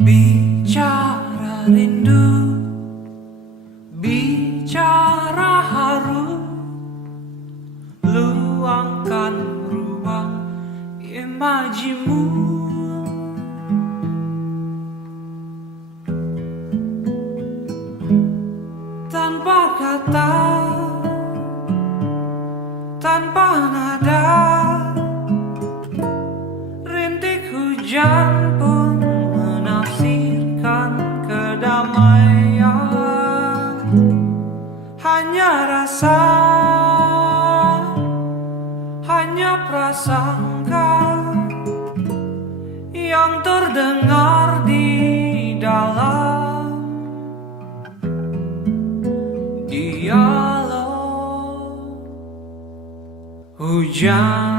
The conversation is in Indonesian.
Bicara rindu, bicara haru, luangkan ruang imajimu. Tanpa kata, tanpa nada, rintik hujan pun menafsirkan kedamaian. Hanya rasa, hanya prasangka yang terdengar di dalam dialog hujan.